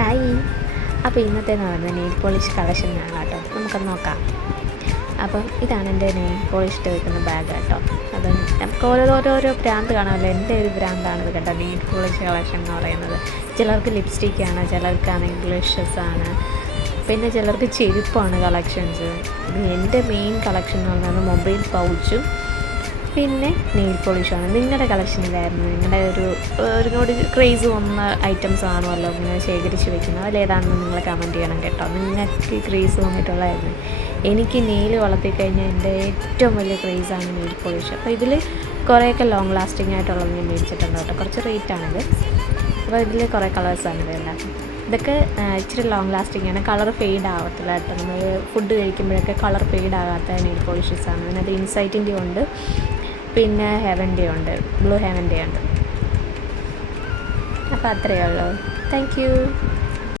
Hi. അപ്പോൾ ഇന്നത്തേന്ന് പറയുന്നത് nail polish കളക്ഷനാണ് കേട്ടോ. നമുക്കൊന്ന് നോക്കാം. അപ്പം ഇതാണ് എൻ്റെ നെയിൽ പോളിഷ് ഇട്ട് വെക്കുന്ന ബാഗ് കേട്ടോ. അത് നമുക്ക് ഓരോരോ ബ്രാൻഡ് കാണാമല്ലോ. എൻ്റെ ഒരു ബ്രാൻഡാണിത് കേട്ടോ, നെയിൽ പോളിഷ് കളക്ഷൻ എന്ന് പറയുന്നത്. ചിലർക്ക് ലിപ്സ്റ്റിക്കാണ്, ചിലർക്കാണെങ്കിൽ ബ്ലഷസാണ്, പിന്നെ ചിലർക്ക് ചെരുപ്പാണ് കളക്ഷൻസ്. എൻ്റെ മെയിൻ കളക്ഷൻ എന്ന് പറയുന്നത് മൊബൈൽ പൗച്ചും പിന്നെ നെയിൽ പോളിഷാണ്. നിങ്ങളുടെ കളക്ഷൻ ഇതായിരുന്നു. നിങ്ങളുടെ ഒരുപാട് ക്രേസ് വന്ന ഐറ്റംസ് ആണുമല്ലോ ഇങ്ങനെ ശേഖരിച്ച് വെക്കുന്നത്. അതിലേതാണെന്ന് നിങ്ങൾ കമൻറ്റ് ചെയ്യണം കേട്ടോ. നിങ്ങൾക്ക് ക്രേസ് വന്നിട്ടുള്ളതായിരുന്നു. എനിക്ക് നെയിൽ വളർത്തിക്കഴിഞ്ഞാൽ എൻ്റെ ഏറ്റവും വലിയ ക്രേസാണ് നെയിൽ പോളിഷ്. അപ്പോൾ ഇതിൽ കുറേയൊക്കെ ലോങ് ലാസ്റ്റിംഗ് ആയിട്ടുള്ളത് ഞാൻ മേടിച്ചിട്ടുണ്ട് കേട്ടോ. കുറച്ച് റേറ്റാണിത്. അപ്പോൾ ഇതിൽ കുറേ കളേഴ്സാണ് ഇതെല്ലാം. ഇതൊക്കെ ഇച്ചിരി ലോങ് ലാസ്റ്റിംഗ് ആണ്. കളർ ഫെയ്ഡ് ആവത്തില്ല കേട്ടോ. നമ്മൾ ഫുഡ് കഴിക്കുമ്പോഴൊക്കെ കളർ ഫെയ്ഡ് ആകാത്ത നെയിൽ പോളിഷസാണ്. അതിനകത്ത് ഇൻസൈറ്റിൻ്റെ ഉണ്ട്, പിന്നെ ഹെവൻ്റെ ഉണ്ട്, ബ്ലൂ ഹെവൻ്റെ ഉണ്ട്. അപ്പോൾ അത്രയേ ഉള്ളൂ. Thank you.